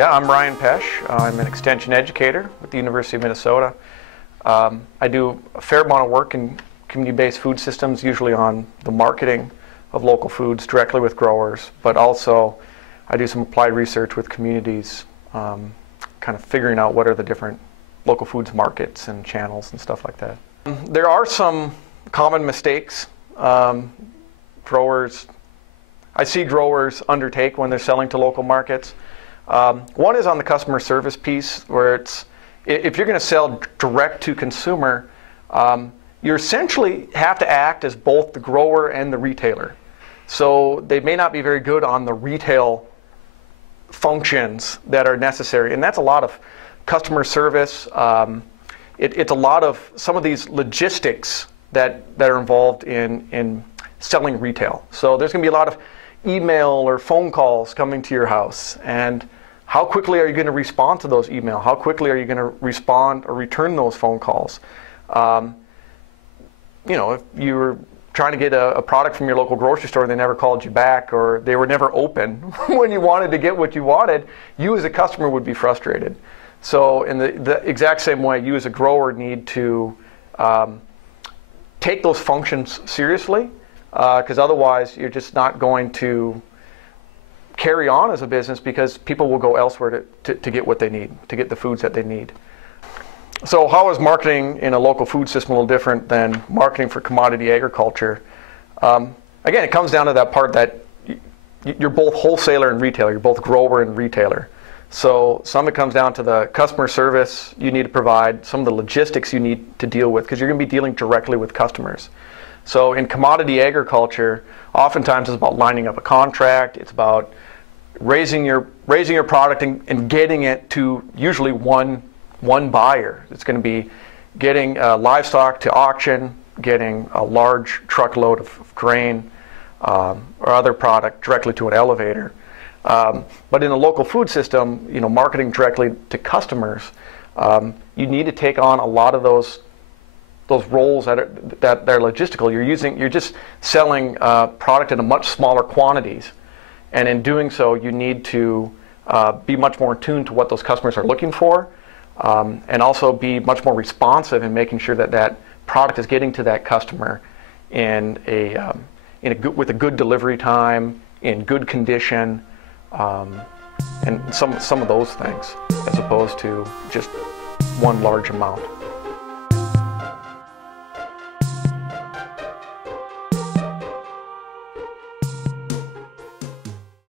Yeah, I'm Ryan Pesch. I'm an extension educator with the University of Minnesota. I do a fair amount of work in community-based food systems, usually on the marketing of local foods directly with growers, but also I do some applied research with communities, kind of figuring out what are the different local foods markets and channels and stuff like that. There are some common mistakes I see growers undertake when they're selling to local markets. One is on the customer service piece, where if you're going to sell direct to consumer, you essentially have to act as both the grower and the retailer. So they may not be very good on the retail functions that are necessary, and that's a lot of customer service. It's a lot of some of these logistics that are involved in selling retail. So there's going to be a lot of email or phone calls coming to your house, and how quickly are you going to respond to those emails? How quickly are you going to respond or return those phone calls? If you were trying to get a product from your local grocery store and they never called you back, or they were never open when you wanted to get what you wanted, you as a customer would be frustrated. So in the exact same way, you as a grower need to take those functions seriously, because otherwise you're just not going to carry on as a business, because people will go elsewhere to get what they need, to get the foods that they need. So how is marketing in a local food system a little different than marketing for commodity agriculture? Again, it comes down to that part that you're both wholesaler and retailer, you're both grower and retailer. So some of it comes down to the customer service you need to provide, some of the logistics you need to deal with, because you're going to be dealing directly with customers. So in commodity agriculture, oftentimes it's about lining up a contract, it's about raising your product and getting it to usually one buyer. It's going to be getting livestock to auction, getting a large truckload of grain or other product directly to an elevator. But in a local food system, marketing directly to customers, you need to take on a lot of those roles that are logistical. You're just selling product in a much smaller quantities, and in doing so, you need to be much more attuned to what those customers are looking for, and also be much more responsive in making sure that product is getting to that customer with a good delivery time, in good condition, and some of those things, as opposed to just one large amount.